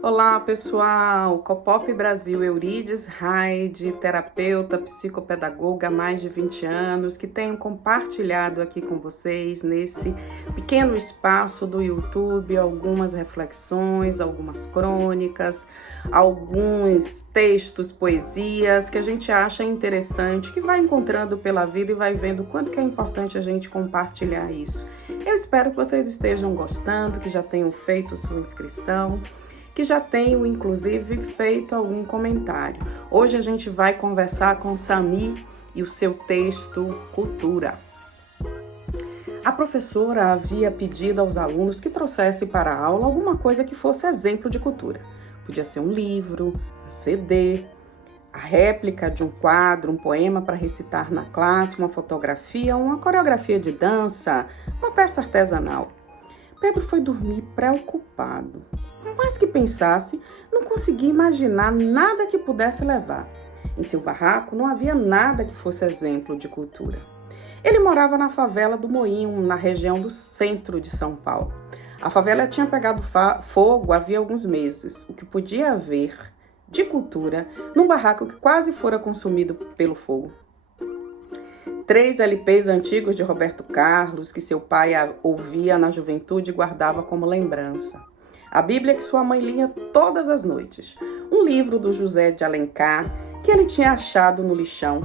Olá pessoal, Copop Brasil, Eurides Raide, terapeuta, psicopedagoga há mais de 20 anos, que tenho compartilhado aqui com vocês nesse pequeno espaço do YouTube algumas reflexões, algumas crônicas, alguns textos, poesias que a gente acha interessante, que vai encontrando pela vida e vai vendo o quanto que é importante a gente compartilhar isso. Eu espero que vocês estejam gostando, que já tenham feito sua inscrição, que já tenho, inclusive, feito algum comentário. Hoje a gente vai conversar com Sami e o seu texto Cultura. A professora havia pedido aos alunos que trouxessem para a aula alguma coisa que fosse exemplo de cultura. Podia ser um livro, um CD, a réplica de um quadro, um poema para recitar na classe, uma fotografia, uma coreografia de dança, uma peça artesanal. Pedro foi dormir preocupado. Por mais que pensasse, não conseguia imaginar nada que pudesse levar. Em seu barraco não havia nada que fosse exemplo de cultura. Ele morava na favela do Moinho, na região do centro de São Paulo. A favela tinha pegado fogo havia alguns meses, o que podia haver de cultura num barraco que quase fora consumido pelo fogo. 3 LPs antigos de Roberto Carlos, que seu pai ouvia na juventude e guardava como lembrança. A Bíblia que sua mãe lia todas as noites. Um livro do José de Alencar, que ele tinha achado no lixão.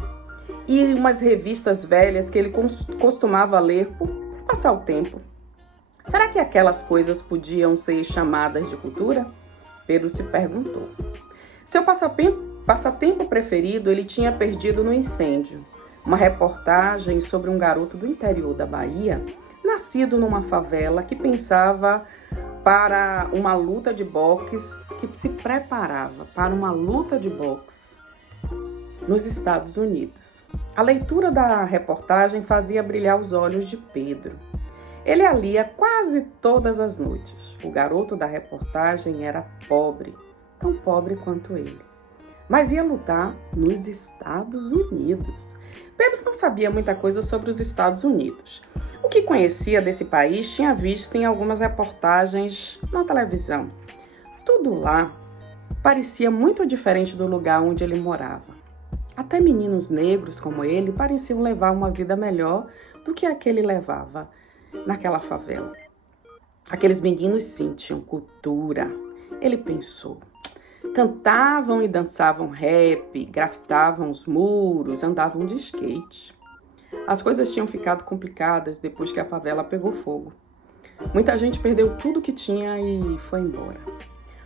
E umas revistas velhas que ele costumava ler por passar o tempo. Será que aquelas coisas podiam ser chamadas de cultura? Pedro se perguntou. Seu passatempo preferido ele tinha perdido no incêndio. Uma reportagem sobre um garoto do interior da Bahia, nascido numa favela que pensava para uma luta de boxe, que se preparava para uma luta de boxe nos Estados Unidos. A leitura da reportagem fazia brilhar os olhos de Pedro. Ele a lia quase todas as noites. O garoto da reportagem era pobre, tão pobre quanto ele, mas ia lutar nos Estados Unidos. Pedro não sabia muita coisa sobre os Estados Unidos. O que conhecia desse país tinha visto em algumas reportagens na televisão. Tudo lá parecia muito diferente do lugar onde ele morava. Até meninos negros como ele pareciam levar uma vida melhor do que a que ele levava naquela favela. Aqueles meninos sim tinham cultura. Ele pensou. Cantavam e dançavam rap, grafitavam os muros, andavam de skate. As coisas tinham ficado complicadas depois que a favela pegou fogo. Muita gente perdeu tudo que tinha e foi embora.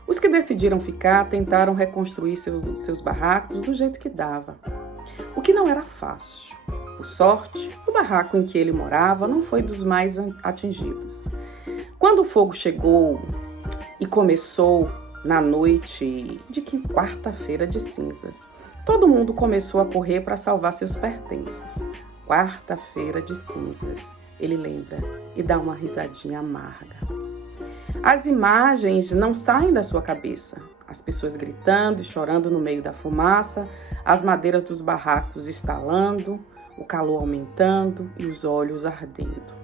Os que decidiram ficar tentaram reconstruir seus barracos do jeito que dava. O que não era fácil. Por sorte, o barraco em que ele morava não foi dos mais atingidos. Quando o fogo chegou e começou na noite de quarta-feira de cinzas, todo mundo começou a correr para salvar seus pertences. Quarta-feira de cinzas, ele lembra e dá uma risadinha amarga. As imagens não saem da sua cabeça. As pessoas gritando e chorando no meio da fumaça, as madeiras dos barracos estalando, o calor aumentando e os olhos ardendo.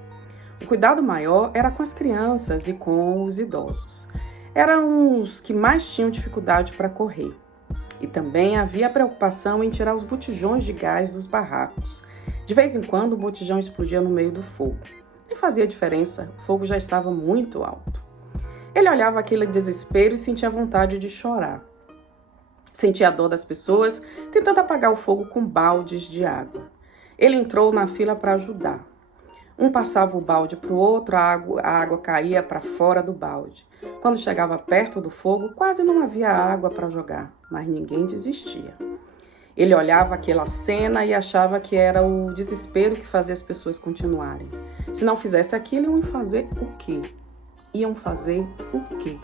O cuidado maior era com as crianças e com os idosos. Eram os que mais tinham dificuldade para correr. E também havia preocupação em tirar os botijões de gás dos barracos. De vez em quando o botijão explodia no meio do fogo. Nem fazia diferença, o fogo já estava muito alto. Ele olhava aquele desespero e sentia vontade de chorar. Sentia a dor das pessoas tentando apagar o fogo com baldes de água. Ele entrou na fila para ajudar. Um passava o balde para o outro, a água caía para fora do balde. Quando chegava perto do fogo, quase não havia água para jogar, mas ninguém desistia. Ele olhava aquela cena e achava que era o desespero que fazia as pessoas continuarem. Se não fizesse aquilo, iam fazer o quê? Iam fazer o quê?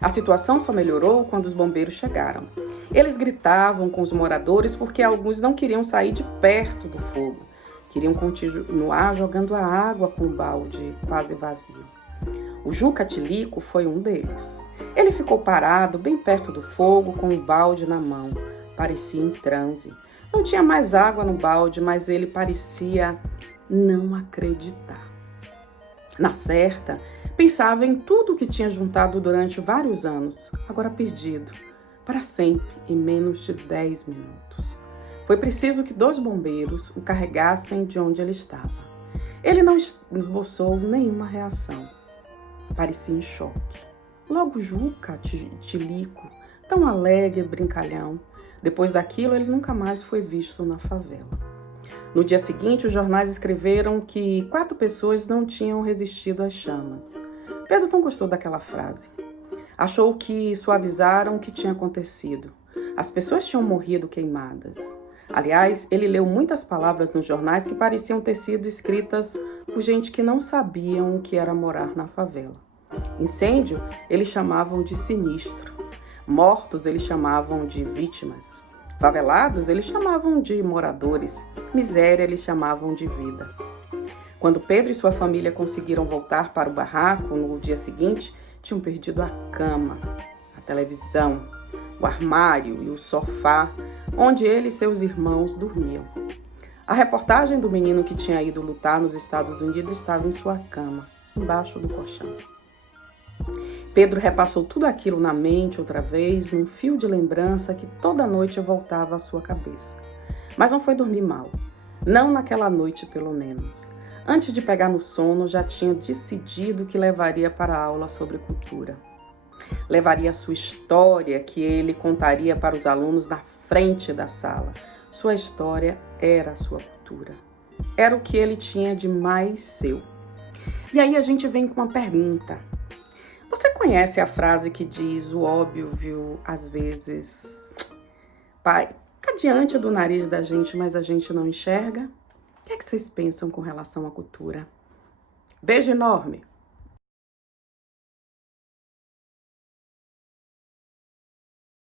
A situação só melhorou quando os bombeiros chegaram. Eles gritavam com os moradores porque alguns não queriam sair de perto do fogo. Queriam continuar jogando a água com o balde quase vazio. O Juca Tilico foi um deles. Ele ficou parado bem perto do fogo com o balde na mão. Parecia em transe. Não tinha mais água no balde, mas ele parecia não acreditar. Na certa, pensava em tudo o que tinha juntado durante vários anos, agora perdido, para sempre, em menos de 10 minutos. Foi preciso que 2 bombeiros o carregassem de onde ele estava. Ele não esboçou nenhuma reação. Parecia em choque. Logo Juca, Tilico, tão alegre e brincalhão. Depois daquilo, ele nunca mais foi visto na favela. No dia seguinte, os jornais escreveram que 4 pessoas não tinham resistido às chamas. Pedro não gostou daquela frase. Achou que suavizaram o que tinha acontecido. As pessoas tinham morrido queimadas. Aliás, ele leu muitas palavras nos jornais que pareciam ter sido escritas por gente que não sabiam o que era morar na favela. Incêndio, eles chamavam de sinistro. Mortos, eles chamavam de vítimas. Favelados, eles chamavam de moradores. Miséria, eles chamavam de vida. Quando Pedro e sua família conseguiram voltar para o barraco no dia seguinte, tinham perdido a cama, a televisão, o armário e o sofá, onde ele e seus irmãos dormiam. A reportagem do menino que tinha ido lutar nos Estados Unidos estava em sua cama, embaixo do colchão. Pedro repassou tudo aquilo na mente outra vez, num fio de lembrança que toda noite voltava à sua cabeça. Mas não foi dormir mal. Não naquela noite, pelo menos. Antes de pegar no sono, já tinha decidido que levaria para a aula sobre cultura. Levaria a sua história, que ele contaria para os alunos na frente da sala. Sua história era a sua cultura. Era o que ele tinha de mais seu. E aí a gente vem com uma pergunta. Você conhece a frase que diz o óbvio, às vezes, pai, tá diante do nariz da gente, mas a gente não enxerga? O que é que vocês pensam com relação à cultura? Beijo enorme!